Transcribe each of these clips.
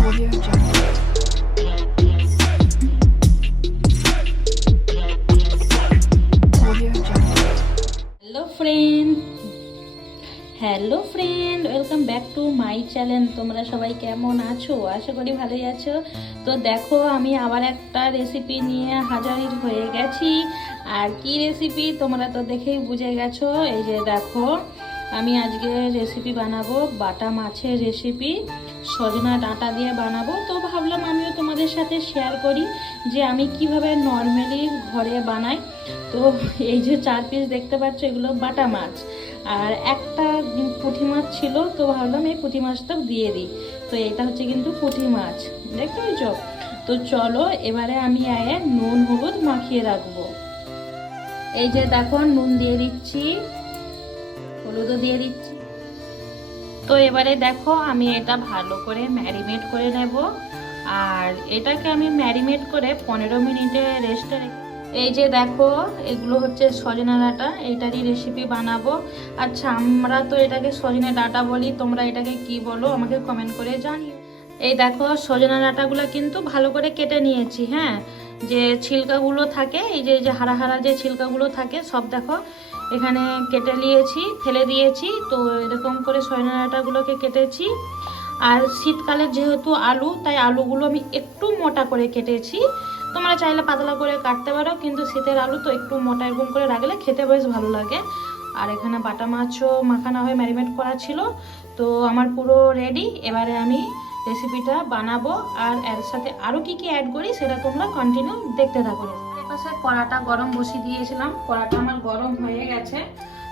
Hello friend hello friend welcome back to my channel তোমরা সবাই কেমন আছো? আশা করি ভালোই আছো। তো দেখো, আমি আবার একটা রেসিপি নিয়ে হাজারির হয়ে গেছি। আর কি রেসিপি তোমরা তো দেখেই বুঝে গেছো। এই যে দেখো আমি আজকে রেসিপি বানাবো, বাটা মাছের রেসিপি সজনা ডাঁটা দিয়ে বানাবো। তো ভাবলাম আমিও তোমাদের সাথে শেয়ার করি যে আমি কীভাবে নর্মালি ঘরে বানাই। তো এই যে চার পিস দেখতে পাচ্ছ, এগুলো বাটা মাছ। আর একটা পুঁটি মাছ ছিল, তো ভাবলাম এই পুঁটি মাছটা দিয়ে দিই। তো এটা হচ্ছে কিন্তু পুঁটি মাছ, দেখতে পেয়েছ? তো চলো, এবারে আমি আয়ে নুন, হলুদ মাখিয়ে রাখব। এই যে দেখো, নুন দিয়ে দিচ্ছি। হলুদও দিয়ে দিচ্ছি। তো এবারে দেখো আমি এটা ভালো করে ম্যারিনেট করে নেব। আর এটাকে আমি ম্যারিনেট করে পনেরো মিনিটে রেস্টে এই যে দেখো, এগুলো হচ্ছে সজনা ডাঁটা, এইটারই রেসিপি বানাবো। আচ্ছা আমরা তো এটাকে সজনে ডাঁটা বলি, তোমরা এটাকে কি বলো আমাকে কমেন্ট করে জানিও। এই দেখো, সজনা ডাঁটাগুলো কিন্তু ভালো করে কেটে নিয়েছি হ্যাঁ? যে ছিলকাগুলো থাকে, এই যে যে হারা হারা যে ছিলকাগুলো থাকে, সব দেখো এখানে কেটে নিয়েছি, ফেলে দিয়েছি। তো এরকম করে সজনা ডাঁটাগুলোকে কেটেছি। আর শীতকালে যেহেতু আলু, তাই আলুগুলো আমি একটু মোটা করে কেটেছি। তোমরা চাইলে পাতলা করে কাটতে পারো, কিন্তু শীতের আলু তো একটু মোটা এরকম করে রাখলে খেতে বেশ ভালো লাগে। আর এখানে বাটা মাছও মাখানো হয়ে, ম্যারিনেট করা ছিল। তো আমার পুরো রেডি। এবারে আমি রেসিপিটা বানাবো। আর এর সাথে আরও কি কি অ্যাড করি, সেটা তোমরা কন্টিনিউ দেখতে থাকো। পাশে কড়াটা গরম বসিয়ে দিয়েছিলাম। কড়াটা আমার গরম হয়ে গেছে।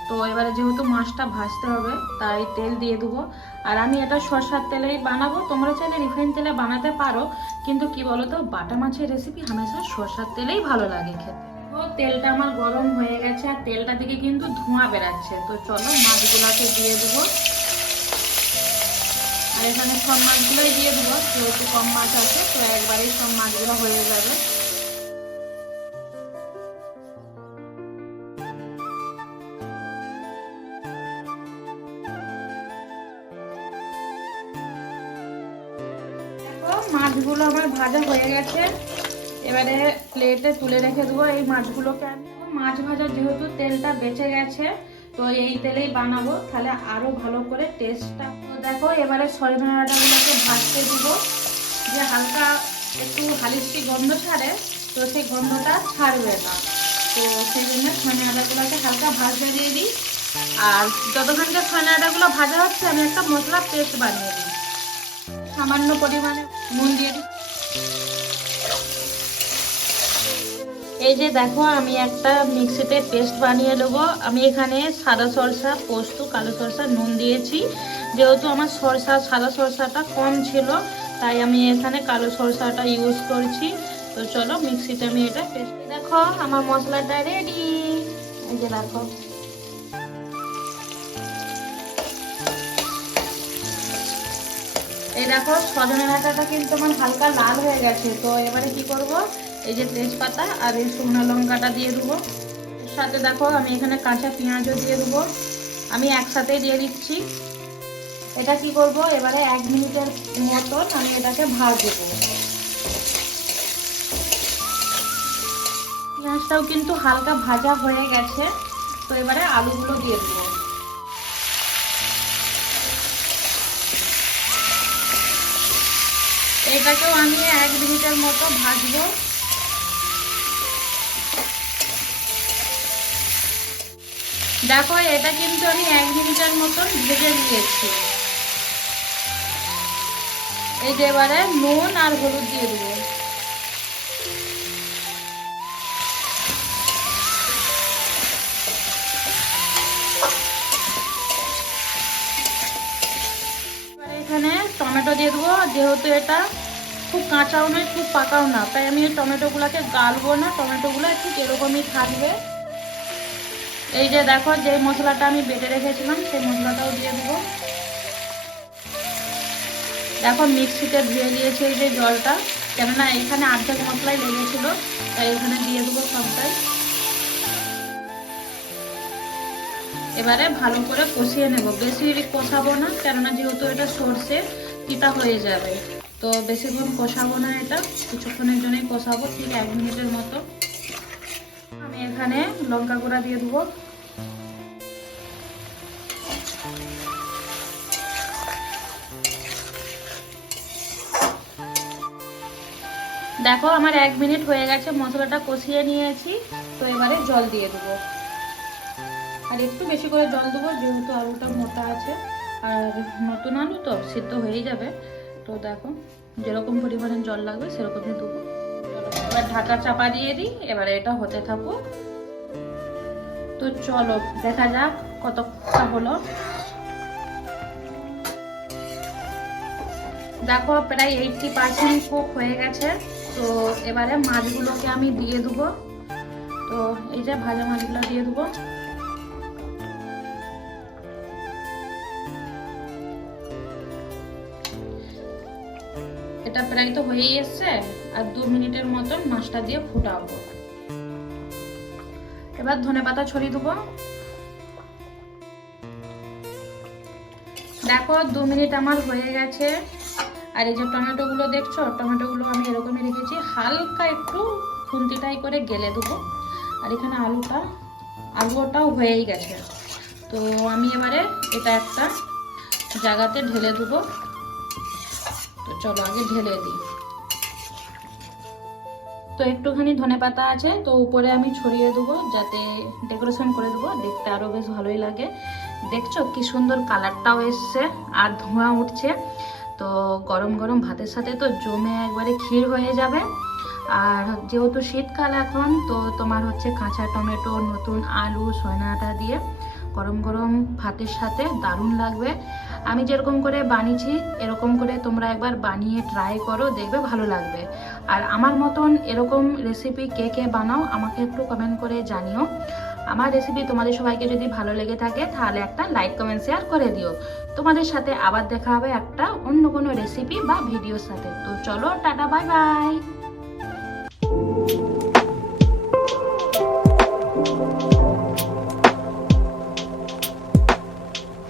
তো এবারে যেহেতু মাছটা ভাজতে হবে, তাই তেল দিয়ে দেবো। আর আমি এটা সরষার তেলেই বানাবো। তোমরা চাইলে রিফাইন তেলে বানাতে পারো। কিন্তু কি বলো তো বাটা মাছের রেসিপি হামেশা সরষার তেলেই ভালো লাগে খেতে। তো তেলটা আমার গরম হয়ে গেছে, আর তেলটা থেকে কিন্তু ধোঁয়া বেরাচ্ছে। তো চলো মাছগুলোকে দিয়ে দেবো। আর এখানে সব মাছগুলোই দিয়ে দেবো, যেহেতু কম মাছ আছে, তো একবারেই সব মাছগুলো হয়ে যাবে। মাছগুলো আমার ভাজা হয়ে গেছে। এবারে প্লেটে তুলে রেখে দেবো। এই মাছগুলোকে আমি মাছ ভাজা যেহেতু তেলটা বেঁচে গেছে, তো এই তেলেই বানাবো। তাহলে আরও ভালো করে টেস্টটা দেখো, এবারে সজনা ডাঁটাগুলোকে ভাজতে দিব। যে হালকা একটু হালিস্টি গন্ধ ছাড়ে, তো সেই গন্ধটা ছাড়বে না। তো সেই জন্য সজনা ডাঁটাগুলোকে হালকা ভাজতে দিয়ে দিই। আর যতক্ষণকে সজনা ডাঁটাগুলো ভাজা হচ্ছে, আমি একটা মশলা পেস্ট বানিয়ে দিই। সামান্য পরিমাণে নুন দিয়ে দিই। এই যে দেখো, আমি একটা মিক্সিতে পেস্ট বানিয়ে নেব আমি এখানে সাদা সরষা, পোস্ত, কালো সরষা, নুন দিয়েছি। যেহেতু আমার সরষা, সাদা সরষাটা কম ছিল, তাই আমি এখানে কালো সরষাটা ইউজ করছি। তো চলো, মিক্সিতে আমি এটা পেস্ট দেখো, আমার মশলাটা রেডি এই যে দেখো। এই দেখো সজনে ডাঁটাটা কিন্তু আমার হালকা লাল হয়ে গেছে। তো এবারে কি করব? এই যে তেজপাতা আর এই শুকনো লঙ্কাটা দিয়ে দেবো। সাথে দেখো আমি এখানে কাঁচা পেঁয়াজও দিয়ে দেবো। আমি একসাথে দিয়ে দিচ্ছি। এটা কি করব? এবারে এক মিনিটের মতন আমি এটাকে ভাজবো। পেঁয়াজটাও কিন্তু হালকা ভাজা হয়ে গেছে। তো এবারে আলুগুলো দিয়ে দেবো। এটাকেও আমি এক মিনিটের মতো ভাজবো। দেখো, এটা কিন্তু আমি এক মিনিটের মতন ভেজে দিয়েছি এই যে এবারে নুন আর হলুদ দিয়ে দেবো। এখানে টমেটো দিয়ে দেবো, যেহেতু এটা খুব কাঁচাও নয়, খুব পাকাও না। তাই আমি এই টমেটোগুলোকে গালবো না, টমেটোগুলো ঠিক এরকমই থাকবে। এই যে দেখো, যে মশলাটা আমি বেটে রেখেছিলাম, সেই মশলাটাও দিয়ে দেবো। দেখো, মিক্সিতে ধুয়ে দিয়েছি এই যে জলটা। কেননা এখানে আর্ধেক মশলাই লেগেছিল, তাই এখানে দিয়ে দেবো সবটাই। এবারে ভালো করে কষিয়ে নেব। বেশি কষাবো না, কেননা যেহেতু এটা সর্ষে, তিতা হয়ে যাবে। তো বেশিক্ষণ কষাবো না এটা। কিছুক্ষণের জন্যই কষাবো, ঠিক এক মিনিটের মতো। আমি এখানে লঙ্কা গুঁড়া দিয়ে দেবো। দেখো, আমার এক মিনিট হয়ে গেছে, মশলাটা কষিয়ে নিয়েছি। তো এবারে জল দিয়ে দেবো। আর একটু বেশি করে জল দেবো, যেহেতু আলুটা মোটা আছে। আর নতুন আলু তো, সিদ্ধ হয়েই যাবে। তো দেখো, যেরকম পরিমাণে জল লাগবে, সেরকমই দেবো। এবার ঢাকা চাপা দিয়ে দিই, এবারে এটা হতে থাকুক। তো চলো, দেখা যাক কতটা হলো। দেখো, প্রায় এইটটি পার্সেন্ট কুক হয়ে গেছে। তো এবারে মাছগুলোকে আমি দিয়ে দেবো। তো এই যে ভাজা মাছগুলো দিয়ে দেবো। এটা প্রায় তো হয়েই এসছে, আর দু মিনিটের মতন মাছটা দিয়ে ফুটাবো। এবার ধনে পাতা ছড়িয়ে দেবো। দেখো, দু মিনিট আমার হয়ে গেছে। আর এই যে টমেটোগুলো দেখছ, টমেটোগুলো আমি এরকমই রেখেছি। হালকা একটু খুন্তিটাই করে গেলে দেবো। আর এখানে আলুটা, আলুটাও হয়েই গেছে। তো আমি এবারে এটা একটা জায়গাতে ঢেলে দেবো। চলো, আগে ঢেলে দিই। তো একটুখানি ধনে পাতা আছে, তো উপরে আমি ছড়িয়ে দেবো, যাতে ডেকোরেশন করে দেবো, দেখতে আরও বেশ ভালোই লাগে। দেখছ কি সুন্দর কালারটাও এসছে, আর ধোঁয়া উঠছে। তো গরম গরম ভাতের সাথে তো জমে একবারে ক্ষীর হয়ে যাবে। আর যেহেতু শীতকাল এখন, তো তোমার হচ্ছে কাঁচা টমেটো, নতুন আলু সয়নাটা দিয়ে গরম গরম ভাতের সাথে দারুণ লাগবে। আমি যেরকম করে বানিয়েছি, এরকম করে তোমরা একবার বানিয়ে ট্রাই করো, দেখবে ভালো লাগবে। আর আমার মতন এরকম রেসিপি কে কে বানাও, আমাকে একটু কমেন্ট করে জানিও। আমার রেসিপি তোমাদের সবাইকে যদি ভালো লেগে থাকে, তাহলে একটা লাইক কমেন্ট শেয়ার করে দিও। তোমাদের সাথে আবার দেখা হবে একটা অন্য কোনো রেসিপি বা ভিডিওর সাথে। তো চলো, টাটা বাই বাই